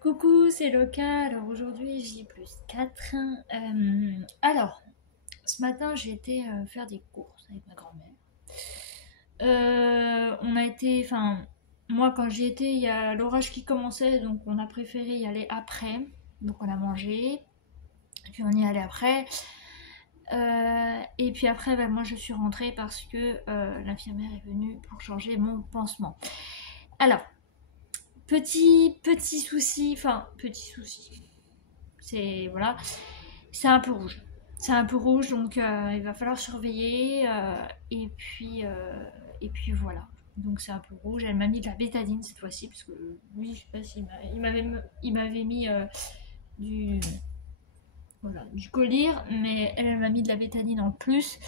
Coucou, c'est Loca. Alors aujourd'hui, J plus 4. Alors, ce matin, j'ai été faire des courses avec ma grand-mère. On a été, enfin, moi quand j'y étais, il y a l'orage qui commençait, donc on a préféré y aller après. Donc on a mangé, et puis on y allait après. Et puis après, bah, moi je suis rentrée parce que l'infirmière est venue pour changer mon pansement. Alors, petit souci, enfin petit souci. C'est voilà, c'est un peu rouge. C'est un peu rouge, donc il va falloir surveiller. Et puis voilà. Donc c'est un peu rouge. Elle m'a mis de la bétadine cette fois-ci, parce que lui, je sais pas s'il il m'avait mis du, voilà, du collyre, mais elle m'a mis de la bétadine en plus.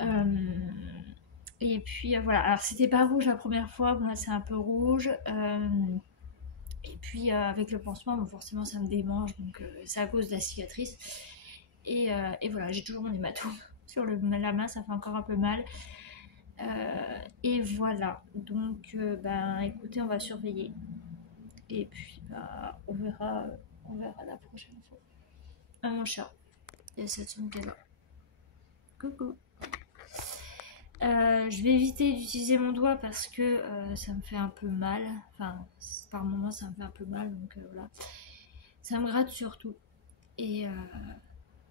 Euh, et puis voilà. Alors c'était pas rouge la première fois, moi c'est un peu rouge. Et puis avec le pansement, bon, forcément ça me démange, donc c'est à cause de la cicatrice. Et voilà, j'ai toujours mon hématome sur la main, ça fait encore un peu mal. Et voilà, donc ben écoutez, on va surveiller. Et puis bah, on verra la prochaine fois. Ah mon chat, il y a cette qui est là. Coucou. Je vais éviter d'utiliser mon doigt parce que ça me fait un peu mal. Enfin, par moments ça me fait un peu mal, donc voilà. Ça me gratte surtout. Et, euh,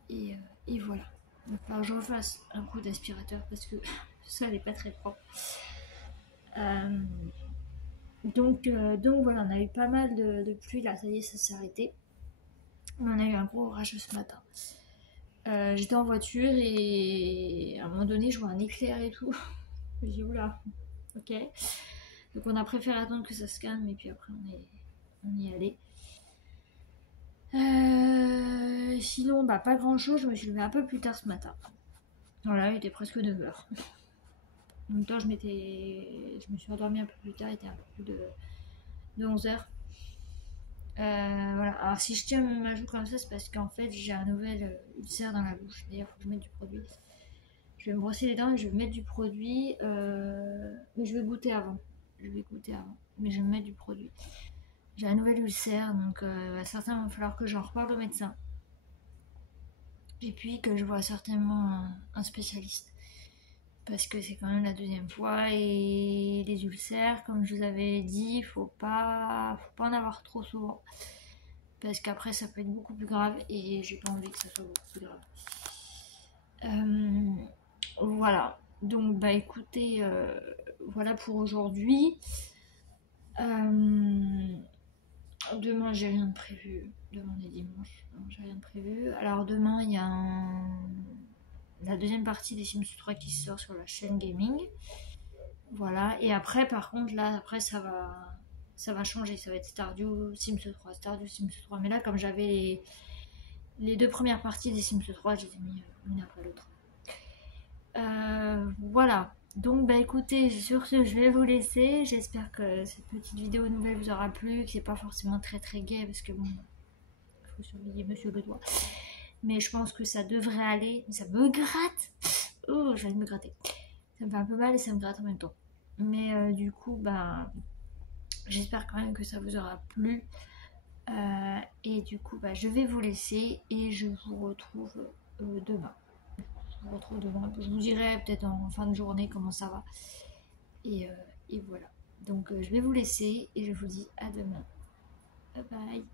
et, euh, et voilà. Il va falloir que je refasse un coup d'aspirateur parce que ça n'est pas très propre. Euh, donc voilà, on a eu pas mal de pluie là, ça y est, ça s'est arrêté. On a eu un gros orage ce matin. J'étais en voiture et à un moment donné, je vois un éclair et tout. Je me dis oula, ok. Donc on a préféré attendre que ça se calme et puis après on y est allé. Sinon, bah pas grand chose, je me suis levée un peu plus tard ce matin. Voilà, il était presque 9h. En même temps, je me suis endormie un peu plus tard, il était un peu plus de 11h. Voilà. Alors, si je tiens ma joue comme ça, c'est parce qu'en fait, j'ai un nouvel ulcère dans la bouche. D'ailleurs, il faut que je mette du produit. Je vais me brosser les dents et je vais mettre du produit. Mais je vais goûter avant. Mais je vais me mettre du produit. J'ai un nouvel ulcère, donc certains, il va falloir que j'en reparle au médecin. Et puis que je vois certainement un spécialiste. Parce que c'est quand même la deuxième fois et les ulcères, comme je vous avais dit, faut pas en avoir trop souvent parce qu'après ça peut être beaucoup plus grave et j'ai pas envie que ça soit beaucoup plus grave. Voilà, donc bah écoutez, voilà pour aujourd'hui. Euh, Demain j'ai rien de prévu, demain on est dimanche, non, j'ai rien de prévu. Alors demain il y a la deuxième partie des Sims 3 qui sort sur la chaîne gaming. Voilà, et après, par contre, là, après, ça va changer. Ça va être Stardew Sims 3, Stardew Sims 3. Mais là, comme j'avais les deux premières parties des Sims 3, je les ai mis l'une après l'autre. Voilà. Donc, bah écoutez, sur ce, je vais vous laisser. J'espère que cette petite vidéo nouvelle vous aura plu, que c'est pas forcément très très gai, parce que bon, il faut surveiller Monsieur le doigt. Mais je pense que ça devrait aller. Mais ça me gratte. Oh, je vais me gratter. Ça me fait un peu mal et ça me gratte en même temps. Mais du coup, bah, j'espère quand même que ça vous aura plu. Et du coup, bah, je vais vous laisser et je vous retrouve demain. Je vous dirai peut-être en fin de journée comment ça va. Et, euh, et voilà. Donc je vais vous laisser et je vous dis à demain. Bye bye.